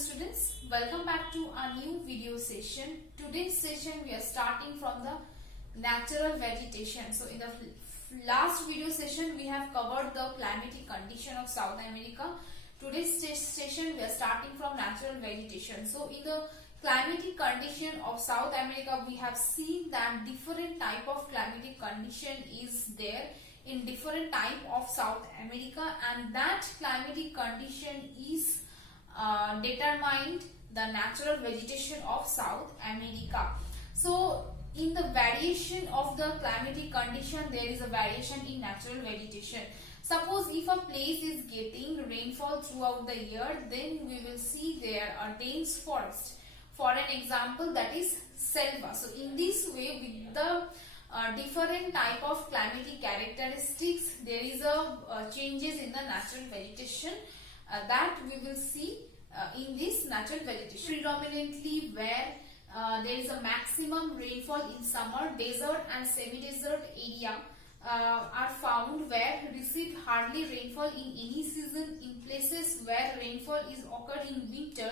students, welcome back to our new video session. Today's session we are starting from the natural vegetation. So in the last video session we have covered the climatic condition of South America. Today's session we are starting from natural vegetation. So in the climatic condition of South America we have seen that different type of climatic condition is there in different type of South America, and that climatic condition is determined the natural vegetation of South America. So in the variation of the climatic condition there is a variation in natural vegetation. Suppose if a place is getting rainfall throughout the year, then we will see there a dense forest. For an example, that is selva. So in this way, with the different type of climatic characteristics, there is a changes in the natural vegetation that we will see in this natural vegetation. Predominantly where there is a maximum rainfall in summer, desert and semi-desert area are found where receive hardly rainfall in any season. In places where rainfall is occurred in winter,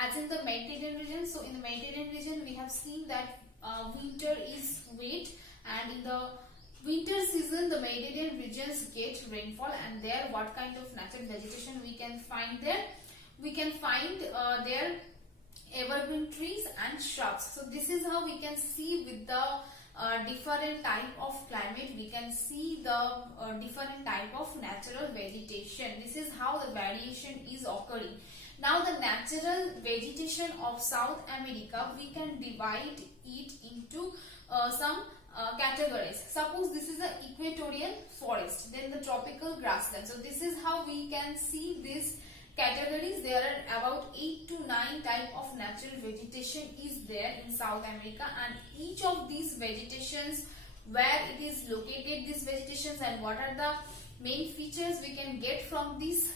as in the Mediterranean region. So in the Mediterranean region we have seen that winter is wet, and in the winter season the Mediterranean regions get rainfall, and there what kind of natural vegetation we can find there? We can find there evergreen trees and shrubs. So this is how we can see with the different type of climate, we can see the different type of natural vegetation. This is how the variation is occurring. Now the natural vegetation of South America, we can divide it into some categories. Suppose this is an equatorial forest, then the tropical grassland. So this is how we can see these categories. There are about 8 to 9 type of natural vegetation is there in South America, and each of these vegetations, where it is located, these vegetations, and what are the main features we can get from this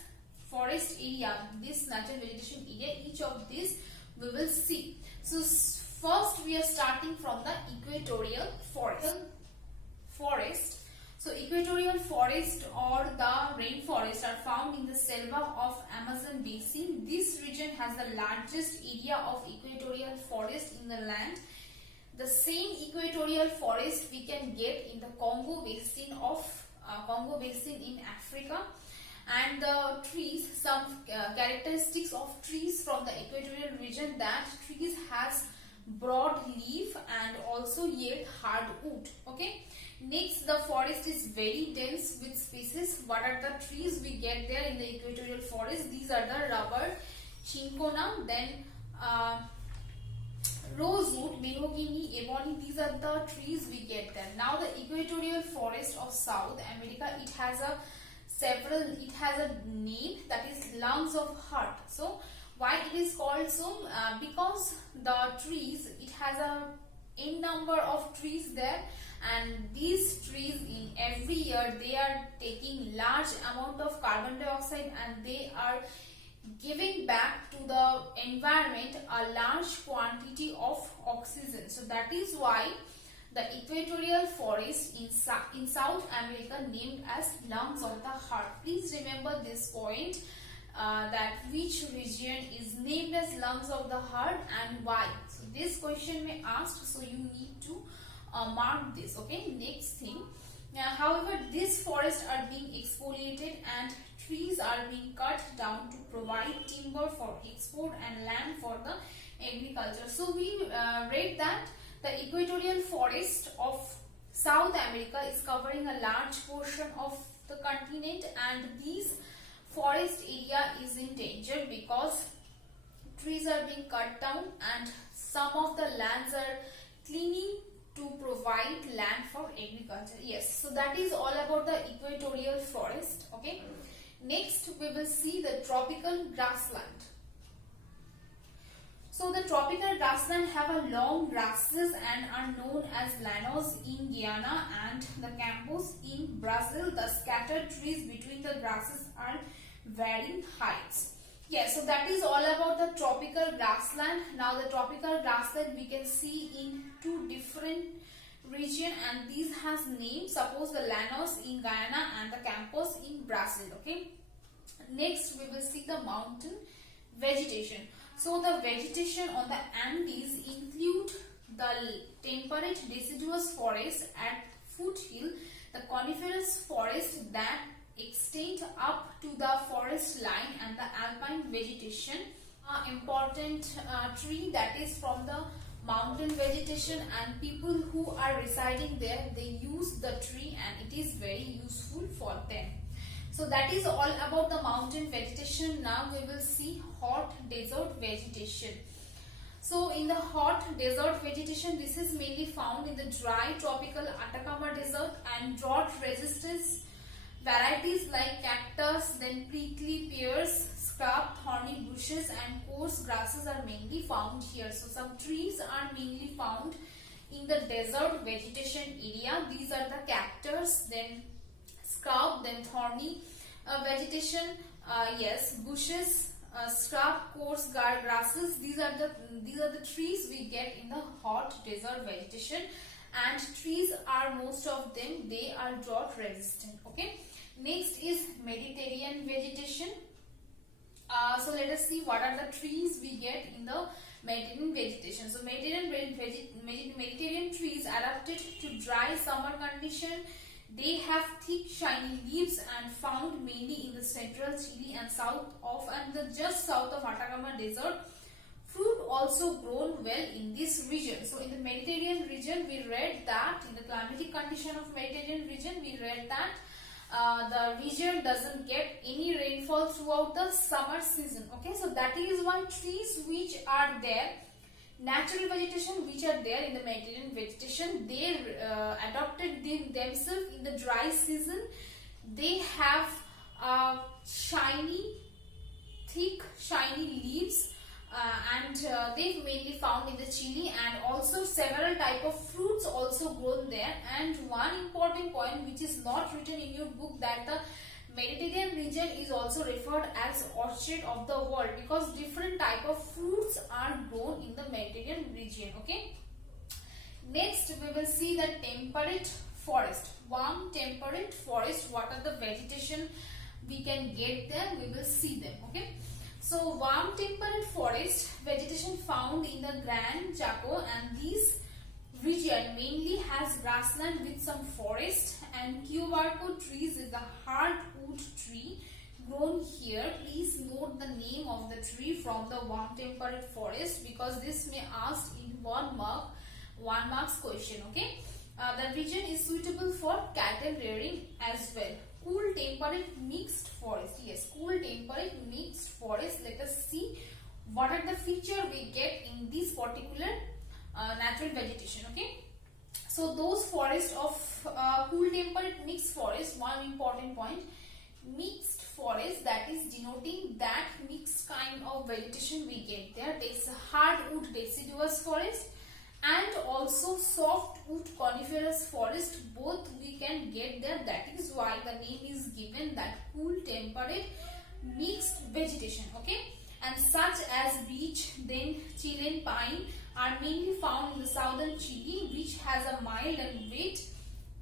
forest area, this natural vegetation area, each of these we will see. So first we are starting from the equatorial forest. So equatorial forest or the rainforest are found in the selva of Amazon basin. This region has the largest area of equatorial forest in the land. The same equatorial forest we can get in the Congo basin in Africa. And the trees, some characteristics of trees from the equatorial region, that trees has broad leaf and also yield hard wood. Okay. Next, the forest is very dense with species. What are the trees we get there in the equatorial forest? These are the rubber, cinchona, then rosewood, mahogany, ebony. These are the trees we get there. Now the equatorial forest of South America, it has a name, that is lungs of heart. So why it is called so? Because the trees, it has a n number of trees there, and these trees in every year they are taking large amount of carbon dioxide, and they are giving back to the environment a large quantity of oxygen. So that is why the equatorial forest in South America named as lungs of the heart. Please remember this point, that which region is named as lungs of the heart and why. So this question may ask, so you need to mark this. Okay. Next thing. Now, however, these forests are being exfoliated and trees are being cut down to provide timber for export and land for the agriculture. So we read that the equatorial forest of South America is covering a large portion of the continent, and this forest area is in danger because trees are being cut down and some of the lands are cleaning to provide land for agriculture. Yes, so that is all about the equatorial forest. Okay. Next we will see the tropical grassland. So the tropical grassland have a long grasses and are known as llanos in Guyana and the campos in Brazil. The scattered trees between the grasses are varying heights. Yes, so that is all about the tropical grassland. Now the tropical grassland we can see in two different region, and these has names. Suppose the llanos in Guyana and the campos in Brazil. Okay. Next we will see the mountain vegetation. So the vegetation on the Andes include the temperate deciduous forest at foothill, the coniferous forest that extend up to the forest line, and the alpine vegetation. Important tree that is from the mountain vegetation, and people who are residing there, they use the tree and it is very useful for them. So that is all about the mountain vegetation. Now we will see hot desert vegetation. So in the hot desert vegetation, this is mainly found in the dry tropical Atacama desert, and drought resistance varieties like cactus, then prickly pears, scrub, thorny bushes and coarse grasses are mainly found here. So some trees are mainly found in the desert vegetation area. These are the cactus, then scrub, then thorny vegetation, bushes, scrub, coarse grasses. These are the trees we get in the hot desert vegetation, and trees are, most of them, they are drought resistant. Okay, next is Mediterranean vegetation. So let us see what are the trees we get in the Mediterranean vegetation. So Mediterranean trees adapted to dry summer condition. They have thick shiny leaves and found mainly in the central Chile and just south of Atacama desert. Fruit also grown well in this region. So in the Mediterranean region, we read that in the climatic condition of Mediterranean region, we read that the region doesn't get any rainfall throughout the summer season. Okay, so that is why trees which are there, natural vegetation which are there in the Mediterranean vegetation, they adopted themselves in the dry season. They have thick shiny leaves, and they mainly found in the Chile, and also several type of fruits also grown there. And one important point which is not written in your book, that the Mediterranean region is also referred as orchard of the world, because different type of fruits are grown in the Mediterranean region. Okay, next we will see the temperate forest. Warm temperate forest, what are the vegetation we can get there, we will see them. Okay, so warm temperate forest vegetation found in the Gran Chaco, and this region mainly has grassland with some forest, and Quebracho trees is the hardwood tree grown here. Please note the name of the tree from the warm temperate forest, because this may ask in 1 marks question. Okay, the region is suitable for cattle rearing as well. Cool temperate mixed forest. Yes, cool temperate mixed forest. Let us see what are the feature we get in this particular natural vegetation. Okay, so those forests of cool temperate mixed forest, one important point, mixed forest, that is denoting that mixed kind of vegetation we get there. There is a hardwood deciduous forest and also softwood coniferous forest, both we can get there. That is why the name is given, that cool temperate mixed vegetation. Okay, and such as beech, then Chilean pine are mainly found in the southern Chile, which has a mild and wet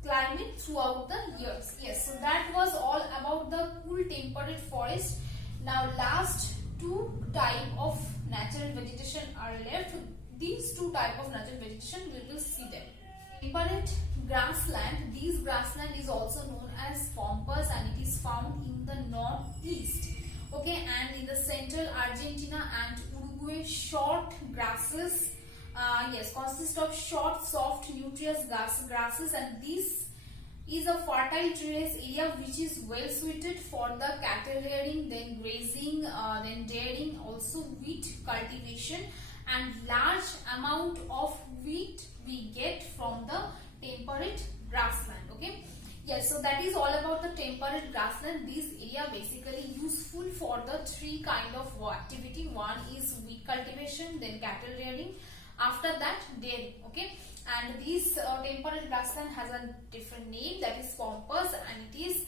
climate throughout the years. Yes, so that was all about the cool temperate forest. Now last two type of natural vegetation are left. These two type of natural vegetation, we will see them. Temperate grassland. This grassland is also known as pampas, and it is found in the northeast. Okay, and in the central Argentina and Uruguay, short grasses consist of short, soft, nutritious grasses, and this is a fertile terrace area which is well suited for the cattle rearing, then grazing, then dairying, also wheat cultivation, and large amount of wheat we get from the temperate grassland. Okay, yes, so that is all about the temperate grassland. This area basically useful for the three kind of activity. One is wheat cultivation, then cattle rearing, after that dairy. Okay, and this temperate grassland has a different name, that is pampas, and it is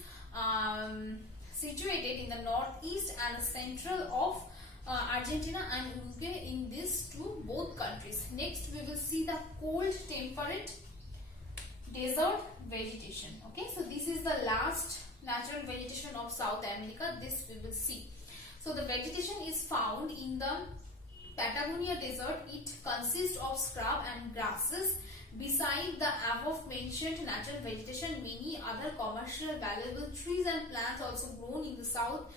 situated in the northeast and central of Argentina and Uruguay, in these both countries. Next we will see the cold temperate desert vegetation. Okay, so this is the last natural vegetation of South America. This we will see. So the vegetation is found in the Patagonia desert, it consists of scrub and grasses. Beside the above mentioned natural vegetation, many other commercial valuable trees and plants also grown in the South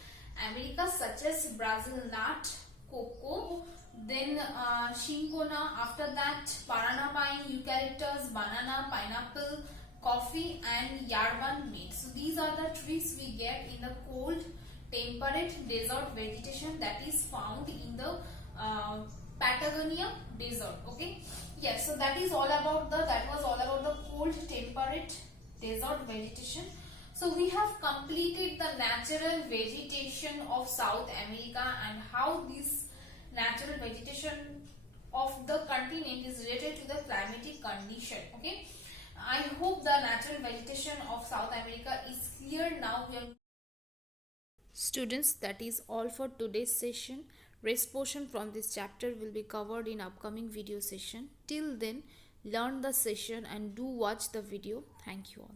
America, such as Brazil nut, cocoa, then Shinkona, after that Parana pine, eucalyptus, banana, pineapple, coffee and yerba mate. So these are the trees we get in the cold temperate desert vegetation that is found in the Patagonia desert. Okay, yes, so that was all about the cold temperate desert vegetation. So we have completed the natural vegetation of South America and how this natural vegetation of the continent is related to the climatic condition. Okay, I hope the natural vegetation of South America is clear now. Students, that is all for today's session. Rest portion from this chapter will be covered in upcoming video session. Till then, learn the session and do watch the video. Thank you all.